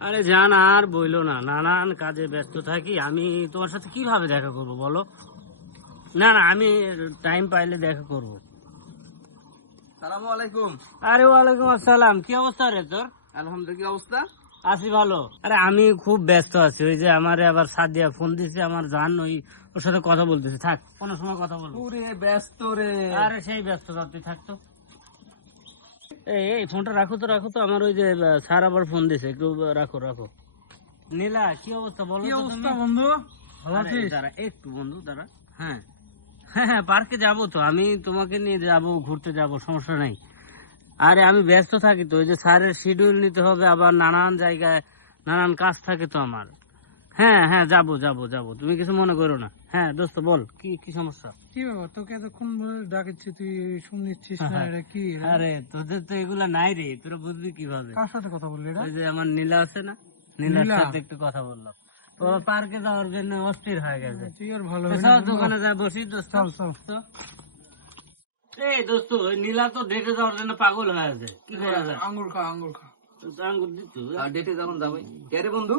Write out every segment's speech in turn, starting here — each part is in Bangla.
আরে জান আর বইলো না, নানান কাজে ব্যস্ত থাকি। আমি তোমার সাথে কিভাবে দেখা করব বলো? না না, আমি টাইম পাইলে দেখা করব। সালামু আলাইকুম। আরে ওয়ালাইকুম আসসালাম। কি অবস্থা রে তোর? আলহামদুলিল্লাহ, কি অবস্থা? আছি ভালো। আরে আমি খুব ব্যস্ত আছি, ওই যে আমারে আবার সাদিয়া ফোন দিছে, আমার জান ওই ওর সাথে কথা বলতেছে। থাক, কোনো সময় কথা বলবো। ওরে ব্যস্ত রে। আরে সেই ব্যস্ত তুই থাকতো। এই ফোনটা রাখো তো, রাখো তো। আমার ওই যে স্যার আবার ফোন দিছে, একটু রাখো রাখো। নীলা, কি অবস্থা বলো? কি তো অবস্থা তুমি? বন্ধু? ভালো আরে আছিস? দাঁড়া একটু বন্ধু, দাঁড়া। হ্যাঁ হ্যাঁ হ্যাঁ, পার্কে যাবো তো, আমি তোমাকে নিয়ে যাব, ঘুরতে যাব, সমস্যা নাই। আরে আমি ব্যস্ত থাকি তো, ওই যে স্যারের শিডিউল নিতে হবে, আবার নানান জায়গায় নানান কাজ থাকে তো আমার। হ্যাঁ হ্যাঁ, যাবো যাবো যাবো, তুমি কিছু মনে করো না। হ্যাঁ দোস্ত বল, কি কি সমস্যা? কি ব্যাপার, তোকে এতক্ষণ ডাকছি, তুই শুনছিস না? এটা কি? আরে তোদের তো এগুলা নাই রে, তোরা বুঝবি কিভাবে? কার সাথে কথা বললি এটা? ওই যে আমার নীলা আছে না, নীলার নীলা? সাথে একটু কথা বললাম। ও পার্কে যাওয়ার জন্য অস্থির হয়ে গেছে। তুই আর ভালো তো হবে না চল, বন্ধু। দোকানে যা বসি দোস্ত। চল চল। তো এই দোস্ত, ওই নীলা তো ডেটে যাওয়ার জন্য পাগল হয়ে আছে, কি করা যায়? আঙ্গুর খা, আঙ্গুর খা। তো আঙ্গুর দিত। ডেটে যখন যাবো কে রে বন্ধু?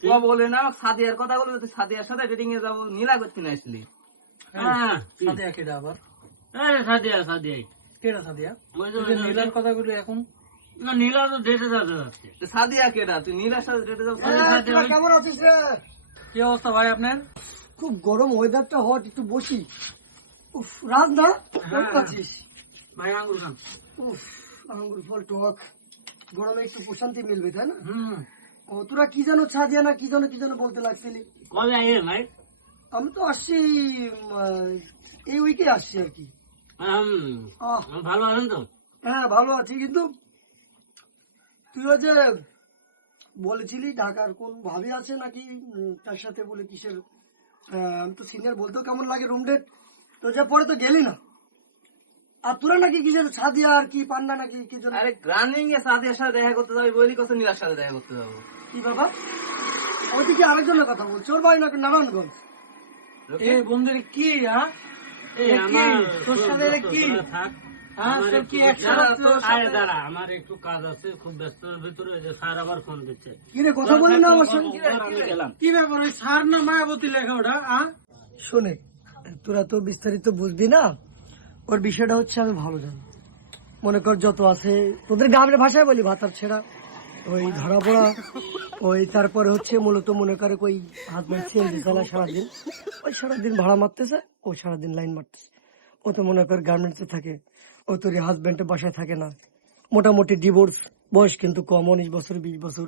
তুই ক বলে না সাদিয়ার কথা বলে, তুই সাদিয়ার সাথে ডেটিং এ যাবো, নীলা করতে না আসলি? হ্যাঁ, সাদিয়া কেডা আবার? আরে সাদিয়া সাদিয়াই। কেডা সাদিয়া? ওই যে- তুই যে নীলার কথাগুলো এখন না, নীলা তো ডেটে যাতে যাচ্ছে। তো সাদিয়া কেডা? তুই নীলার সাথে ডেটে যাবো? কেমন আছিস রে? কি অবস্থা ভাই আপনার? খুব গরম, ওয়েদারটা হট, একটু বসি। উফ, রাত না কেমন আছিস? ভাই আঙ্গুর খান। উফ, আঙ্গুর ফল টক, গরমে একটু প্রশান্তি মিলবে, তাই না? হুম। ও তোরা কি জানো, ছাদিয়া না কি জানো বলতে লাগছিলি? কবে আইয়ে ভাই? আমি তো আসছি এই উইকে আসছি আর কি। আহ, ভালো আছেন তো? হ্যাঁ ভালো আছি, কিন্তু তুইও যে বলেছিলি ঢাকার কোন ভাবি আছে নাকি, তার সাথে বলে কিসের, আমি তো সিনিয়র বলতেও কেমন লাগে, রুম ডেট তো, যে পরে তো গেলি না। আর তোরা নাকি কিসের ছাদিয়া আর কি পান্না নাকি কি জন্য, আরে রানিং এ সাদিয়ার সাথে দেখা করতে যাবি বলি, কত নীলার সাথে দেখা করতে যাবো? কি বাবা? ওইদিকে আরেকজনের কথা বলছি, ওর বাড়ি নাকি নারায়ণগঞ্জ। এ বন্ধু রে কি? হ্যাঁ এই এ কি? আমার তোর সাথে এ কি? থাক। হ্যাঁ আমার তোর একটু- কি একসাথে আরে দাঁড়া, আমার একটু কাজ আছে, খুব ব্যস্ততার ভিতরে। ওই যে স্যার আবার ফোন দিচ্ছে। কি রে, কথা বলি না আমার সঙ্গে? আমি গেলাম। কি ব্যাপার? ওই সার না মায়াবতী লেখা ওটা? শোনে, তোরা তো বিস্তারিত বুঝবি না, ওর বিষয়টা হচ্ছে আমি ভালো জানি। মনে কর যত আছে তোদের গ্রামের ভাষায় বলি, ভাতার ছেড়া, ওই ধরা পড়া, ওই তারপরে হচ্ছে মূলত মনে করে ওই হাজব্যান্ড সিএনজি চালায় সারাদিন, ওই সারাদিন ভাড়া মারতেছে, ও সারাদিন লাইন মারতেছে। ও তো মনে কর গার্মেন্টসে থাকে, ও তোর হাজব্যান্ডের বাসায় থাকে না। মোটামুটি ডিভোর্স বয়স কিন্তু কম, 19 বছর 20 বছর